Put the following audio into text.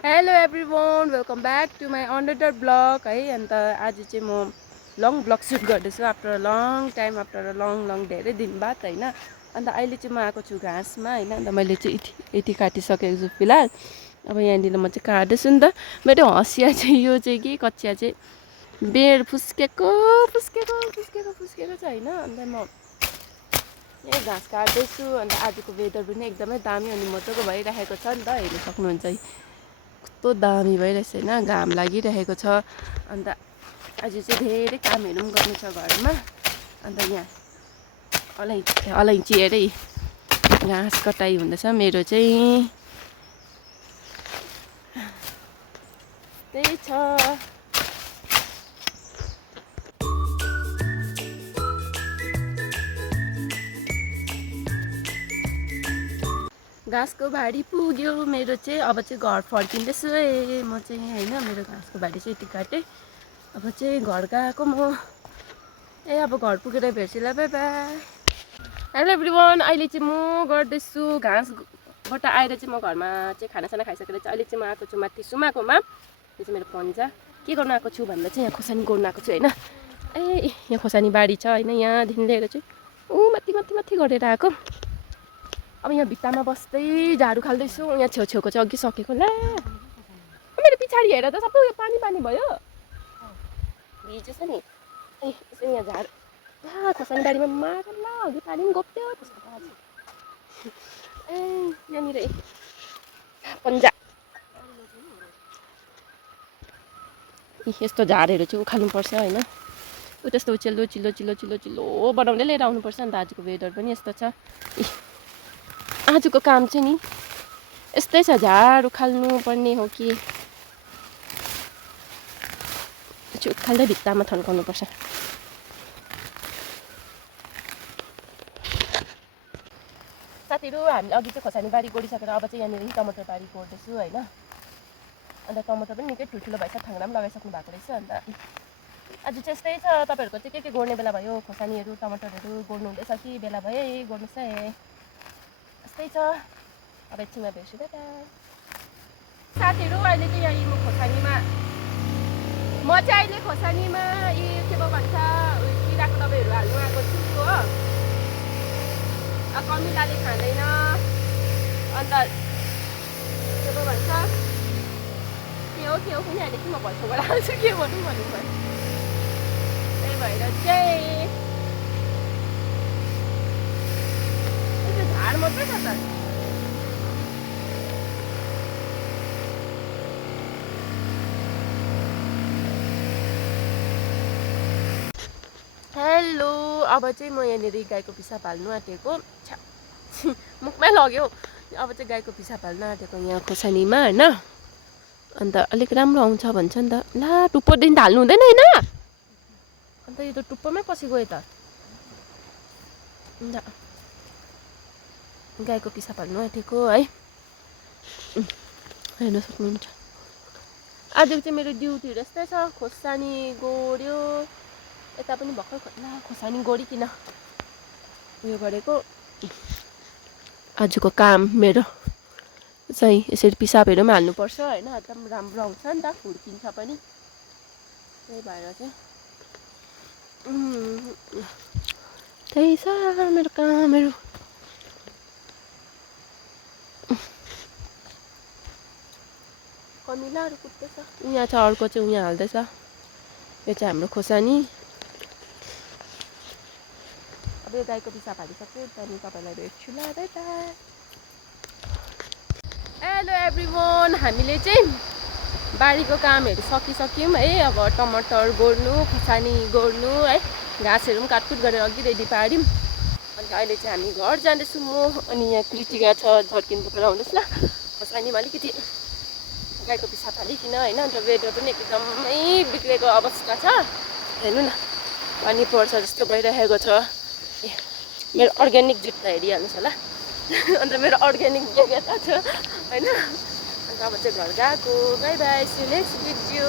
Hello everyone, welcome back to my another vlog है। अन्त आज चाहिँ म लङ ब्लग सुट गर्दैछु after long time, after long धेरै दिन बाद होइन। अन्त अहिले चाहिँ म आएको छु घाँसमा होइन। अन्त मैले चाहिँ यति काटिसकेको छु फिलहाल। अब यहाँनिर म चाहिँ काट्दैछु नि त। मेरो हँसिया चाहिँ यो चाहिँ कि कचिया चाहिँ बेड फुस्केको छ होइन। अन्त म यही घाँस काट्दैछु। अन्त आजको वेदर पनि एकदमै दामी अनि मजाको भइरहेको छ नि त, हेर्नु सक्नुहुन्छ है कस्तो दामी भइरहेछ होइन, घाम लागिरहेको छ। अन्त आज चाहिँ धेरै कामहरू पनि गर्नु छ घरमा। अन्त यहाँ अलैँची हेरै घाँस कटाइ हुँदैछ मेरो चाहिँ, त्यही छ। घाँसको भाडी पुग्यो मेरो चाहिँ। अब चाहिँ घर फर्किँदैछु है म चाहिँ होइन। मेरो घाँसको भाडी चाहिँ यति काटेँ। अब चाहिँ घर गएको म। अब घर पुगेर भेट्छु ल, बाई बाई। हेलो एभ्रिवान, अहिले चाहिँ म गर्दैछु घाँसबाट आएर चाहिँ म घरमा चाहिँ खानासाना खाइसकेर चाहिँ अहिले चाहिँ म आएको छु माथि सुमाकोमा। यो चाहिँ मेरो पन्जा के गर्नु आएको छु भन्दा चाहिँ यहाँ खोर्सानी गोड्नु आएको छु होइन। यहाँ खोर्सानी बारी छ होइन। यहाँदेखि लिएर चाहिँ माथि गरेर आएको। अब यहाँ भित्तामा बस्दै झाडु खाल्दैछु। यहाँ छेउछेउको चाहिँ अघि सकेको ल। मेरो पछाडि हेर त सबै उयो पानी भयो, भिजेछ नि। यसो यहाँ झाडु खोर्सानी बारीमा मार ल, अघि पानी पनि गोप्थ्यो त्यसको आज। यहाँनिर पन्जा यस्तो झारहरू चाहिँ उखाल्नुपर्छ होइन। त्यस्तो चिल्लो बनाउँदै लिएर आउनुपर्छ। अन्त आजको वेदर पनि यस्तो छ। आजको काम चाहिँ नि यस्तै छ, झार उखाल्नु पर्ने हो कि चाहिँ उखाल्दै भित्तामा थन्काउनुपर्छ। साथीहरू, हामीले अघि चाहिँ खोर्सानी बारी गोडिसकेर अब चाहिँ यहाँनिर टमाटर बारी गोड्दैछु होइन। अन्त टमाटर पनि निकै ठुल्ठुलो भएछ, थाङ्ना पनि लगाइसक्नु भएको रहेछ। अन्त आज चाहिँ यस्तै छ। तपाईँहरूको चाहिँ के गोड्ने बेला भयो? खोर्सानीहरू टमाटरहरू गोड्नु हुँदैछ कि बेला भयो? गोड्नुहोस् है, यस्तै छ। अब एकछिनमा भेट्छु त साथीहरू। अहिले चाहिँ यहाँ म खोर्सानीमा के पो भन्छ किराको दबाईहरू हाल्नु आएको छु हो। कमिलाले खाँदैन। अन्त के पो भन्छ के हो कुनै हालेको छु म भैँसोबाट हाल्छु के भनौँ भयो। त्यही भएर चाहिँ त्यो झाड मात्रै छ त। हेलो, अब चाहिँ म यहाँनिर गाईको पिसाब हाल्नु आँटेको। मुखमै लग्यो। अब चाहिँ गाईको पिसाब हाल्नु आँटेको यहाँ खोर्सानीमा होइन। अन्त अलिक राम्रो आउँछ भन्छ नि त। ला, टुप्पोदेखि त हाल्नु हुँदैन होइन। अन्त यो त टुप्पोमै पसी गयो त। अन्त गाईको पिसाब हाल्नु आँटेको है, हेर्न सक्नुहुन्छ। आजको चाहिँ मेरो ड्युटीहरू यस्तै छ। खोर्सानी गोड्यो, यता पनि भर्खर खोर्सानी गोडिकन उयो गरेको। आजको काम मेरो चाहिँ यसरी पिसाबहरू पनि हाल्नुपर्छ होइन। एकदम राम्रो आउँछ नि त, हुर्किन्छ पनि। त्यही भएर चाहिँ त्यही छ मेरो कामहरू। कमिलाहरू कुद्दैछ। यहाँ छ अर्को चाहिँ उहाँ हाल्दैछ। यो चाहिँ हाम्रो खोर्सानी। अब यो गाईको पिसाब हालिसक्यो, त्यहाँदेखि तपाईँलाई भेट्छु ल, बाई बाई। हेलो एभ्रिवान, हामीले चाहिँ बारीको कामहरू सकिसक्यौँ है। अब टमाटर गोड्नु, खोर्सानी गोड्नु है, घाँसहरू पनि काटकुट गरेर अघि रेडी पार्यौँ। अन्त अहिले चाहिँ हामी घर जाँदैछु म। अनि यहाँ कृतिका छ, झर्किन बोकेर आउनुहोस् ल। खोर्सानीमा अलिकति गाईको पिसाब हालिकन होइन। अन्त वेदर पनि एकदमै बिग्रेको अवस्था छ, हेर्नु न। पानी पर्छ जस्तो भइरहेको छ। मेरो अर्ग्यानिक जुत्ता हेरिहाल्नुहोस् होला। अन्त मेरो अर्ग्यानिक ज्याकेट छ होइन। अन्त अब चाहिँ घर गएको। Bye bye, see next video.